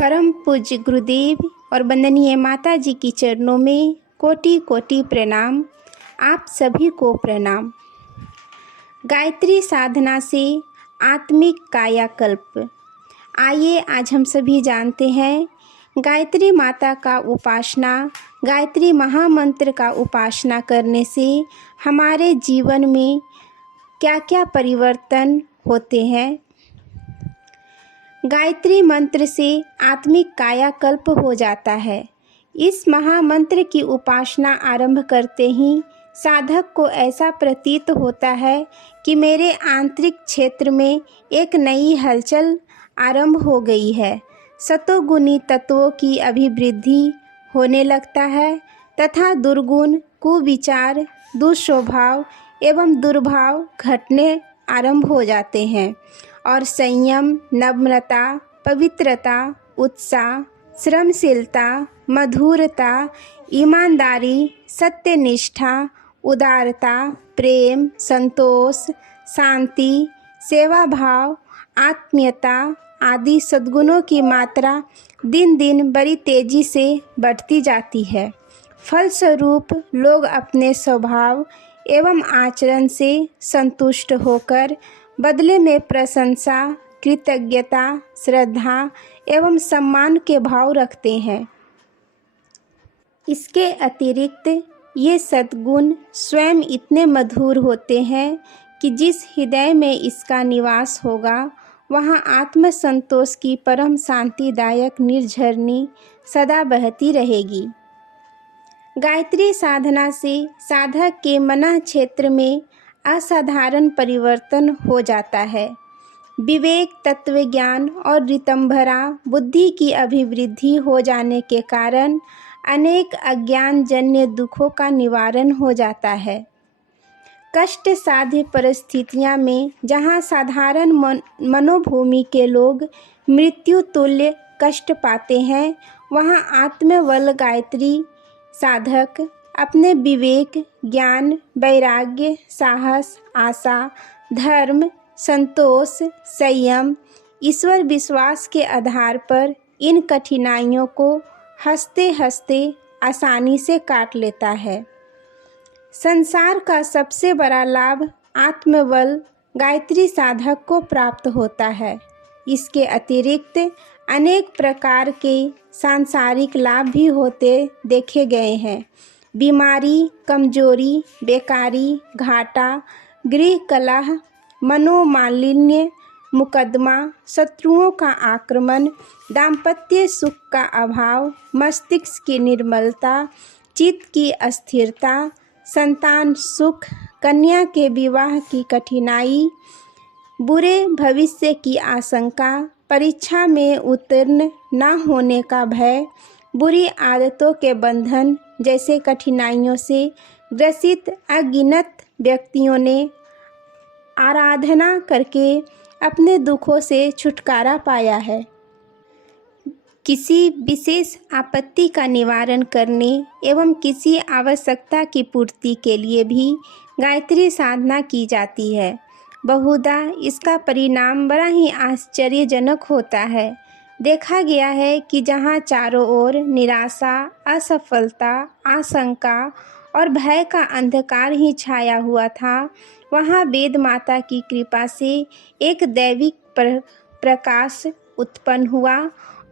परम पूज्य गुरुदेव और वंदनीय माता जी की चरणों में कोटि कोटि प्रणाम। आप सभी को प्रणाम। गायत्री साधना से आत्मिक कायाकल्प। आइए आज हम सभी जानते हैं गायत्री माता का उपासना, गायत्री महामंत्र का उपासना करने से हमारे जीवन में क्या क्या परिवर्तन होते हैं। गायत्री मंत्र से आत्मिक कायाकल्प हो जाता है। इस महामंत्र की उपासना आरंभ करते ही साधक को ऐसा प्रतीत होता है कि मेरे आंतरिक क्षेत्र में एक नई हलचल आरंभ हो गई है। सतोगुणी तत्वों की अभिवृद्धि होने लगता है तथा दुर्गुण, कुविचार, दुस्वभाव एवं दुर्भाव घटने आरंभ हो जाते हैं और संयम, नम्रता, पवित्रता, उत्साह, श्रमशीलता, मधुरता, ईमानदारी, सत्यनिष्ठा, उदारता, प्रेम, संतोष, शांति, सेवा भाव, आत्मीयता आदि सद्गुणों की मात्रा दिन दिन बड़ी तेजी से बढ़ती जाती है। फलस्वरूप लोग अपने स्वभाव एवं आचरण से संतुष्ट होकर बदले में प्रशंसा, कृतज्ञता, श्रद्धा एवं सम्मान के भाव रखते हैं। इसके अतिरिक्त ये सद्गुण स्वयं इतने मधुर होते हैं कि जिस हृदय में इसका निवास होगा वहाँ आत्मसंतोष की परम शांतिदायक निर्झरनी सदा बहती रहेगी। गायत्री साधना से साधक के मन क्षेत्र में असाधारण परिवर्तन हो जाता है। विवेक, तत्वज्ञान और ऋतंभरा बुद्धि की अभिवृद्धि हो जाने के कारण अनेक अज्ञानजन्य दुखों का निवारण हो जाता है। कष्ट साध्य परिस्थितियां में जहां साधारण मनोभूमि के लोग मृत्यु तुल्य कष्ट पाते हैं, वहां आत्मबल गायत्री साधक अपने विवेक, ज्ञान, वैराग्य, साहस, आशा, धर्म, संतोष, संयम, ईश्वर विश्वास के आधार पर इन कठिनाइयों को हंसते हंसते आसानी से काट लेता है। संसार का सबसे बड़ा लाभ आत्मबल गायत्री साधक को प्राप्त होता है। इसके अतिरिक्त अनेक प्रकार के सांसारिक लाभ भी होते देखे गए हैं। बीमारी, कमजोरी, बेकारी, घाटा, गृह कलह, मनोमालिन्य, मुकदमा, शत्रुओं का आक्रमण, दाम्पत्य सुख का अभाव, मस्तिष्क की निर्मलता, चित्त की अस्थिरता, संतान सुख, कन्या के विवाह की कठिनाई, बुरे भविष्य की आशंका, परीक्षा में उत्तीर्ण न होने का भय, बुरी आदतों के बंधन जैसे कठिनाइयों से ग्रसित अगिनत व्यक्तियों ने आराधना करके अपने दुखों से छुटकारा पाया है। किसी विशेष आपत्ति का निवारण करने एवं किसी आवश्यकता की पूर्ति के लिए भी गायत्री साधना की जाती है। बहुधा इसका परिणाम बड़ा ही आश्चर्यजनक होता है। देखा गया है कि जहाँ चारों ओर निराशा, असफलता, आशंका और भय का अंधकार ही छाया हुआ था, वहाँ वेद माता की कृपा से एक दैविक प्रकाश उत्पन्न हुआ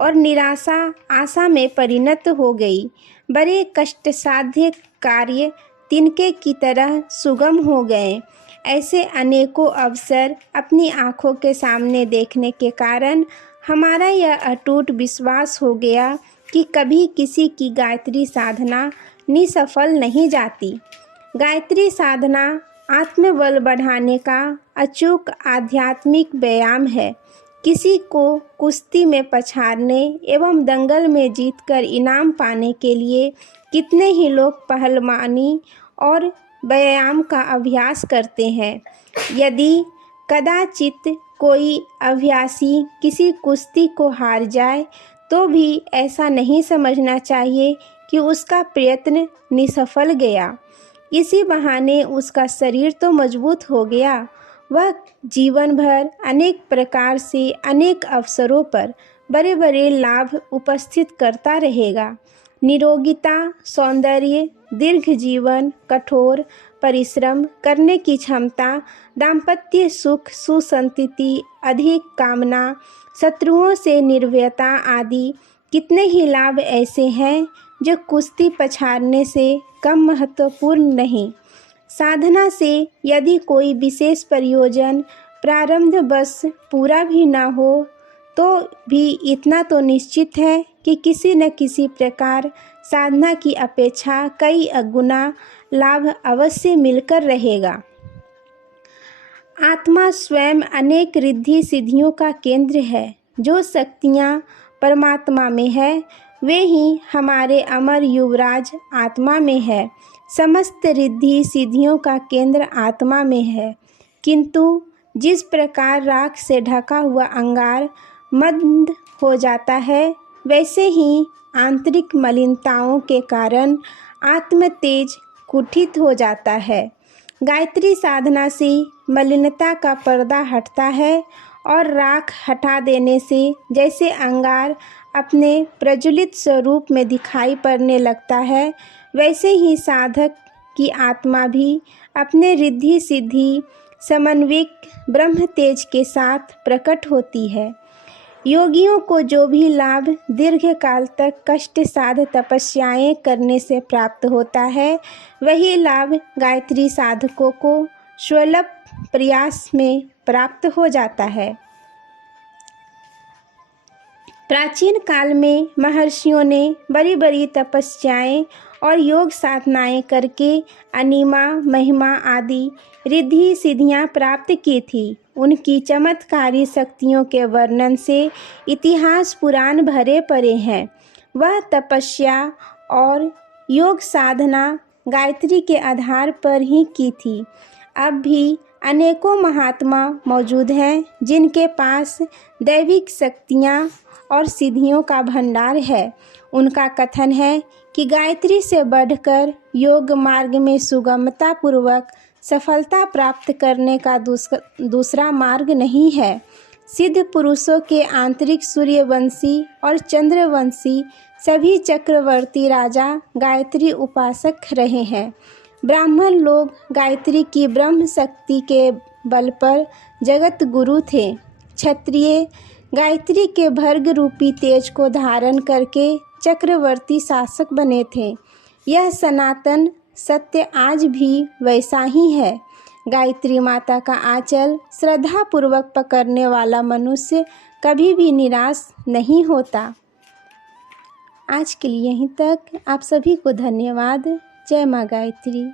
और निराशा आशा में परिणत हो गई। बड़े कष्टसाध्य कार्य तिनके की तरह सुगम हो गए। ऐसे अनेकों अवसर अपनी आँखों के सामने देखने के कारण हमारा यह अटूट विश्वास हो गया कि कभी किसी की गायत्री साधना निसफल नहीं जाती। गायत्री साधना आत्मबल बढ़ाने का अचूक आध्यात्मिक व्यायाम है। किसी को कुश्ती में पछाड़ने एवं दंगल में जीतकर इनाम पाने के लिए कितने ही लोग पहलवानी और व्यायाम का अभ्यास करते हैं। यदि कदाचित कोई अभ्यासी किसी कुश्ती को हार जाए तो भी ऐसा नहीं समझना चाहिए कि उसका प्रयत्न निसफल गया। इसी बहाने उसका शरीर तो मजबूत हो गया। वह जीवन भर अनेक प्रकार से अनेक अवसरों पर बड़े बड़े लाभ उपस्थित करता रहेगा। निरोगिता, सौंदर्य, दीर्घ जीवन, कठोर परिश्रम करने की क्षमता, दाम्पत्य सुख, सुसंतति, अधिक कामना, शत्रुओं से निर्भयता आदि कितने ही लाभ ऐसे हैं जो कुश्ती पछाड़ने से कम महत्वपूर्ण नहीं। साधना से यदि कोई विशेष प्रयोजन प्रारंभवश पूरा भी न हो तो भी इतना तो निश्चित है कि किसी न किसी प्रकार साधना की अपेक्षा कई गुना लाभ अवश्य मिलकर रहेगा। आत्मा स्वयं अनेक रिद्धि सिद्धियों का केंद्र है। जो शक्तियाँ परमात्मा में है वे ही हमारे अमर युवराज आत्मा में है। समस्त रिद्धि सिद्धियों का केंद्र आत्मा में है, किंतु जिस प्रकार राख से ढका हुआ अंगार मंद हो जाता है, वैसे ही आंतरिक मलिनताओं के कारण आत्म तेज कुंठित हो जाता है। गायत्री साधना से मलिनता का पर्दा हटता है और राख हटा देने से जैसे अंगार अपने प्रज्वलित स्वरूप में दिखाई पड़ने लगता है, वैसे ही साधक की आत्मा भी अपने रिद्धि सिद्धि समन्वित ब्रह्म तेज के साथ प्रकट होती है। योगियों को जो भी लाभ दीर्घ काल तक कष्ट साध तपस्याएं करने से प्राप्त होता है, वही लाभ गायत्री साधकों को स्वल्प प्रयास में प्राप्त हो जाता है। प्राचीन काल में महर्षियों ने बड़ी बड़ी तपस्याएं और योग साधनाएं करके अनिमा, महिमा आदि रिद्धि सिद्धियां प्राप्त की थी। उनकी चमत्कारी शक्तियों के वर्णन से इतिहास पुराण भरे पड़े हैं। वह तपस्या और योग साधना गायत्री के आधार पर ही की थी। अब भी अनेकों महात्मा मौजूद हैं जिनके पास दैविक शक्तियाँ और सिद्धियों का भंडार है। उनका कथन है कि गायत्री से बढ़कर योग मार्ग में सुगमता पूर्वक सफलता प्राप्त करने का दूसरा मार्ग नहीं है। सिद्ध पुरुषों के आंतरिक सूर्यवंशी और चंद्रवंशी सभी चक्रवर्ती राजा गायत्री उपासक रहे हैं। ब्राह्मण लोग गायत्री की ब्रह्म शक्ति के बल पर जगत गुरु थे। क्षत्रिय गायत्री के भर्ग रूपी तेज को धारण करके चक्रवर्ती शासक बने थे। यह सनातन सत्य आज भी वैसा ही है। गायत्री माता का आंचल श्रद्धा पूर्वक पकड़ने वाला मनुष्य कभी भी निराश नहीं होता। आज के लिए यहीं तक। आप सभी को धन्यवाद। जय माँ गायत्री।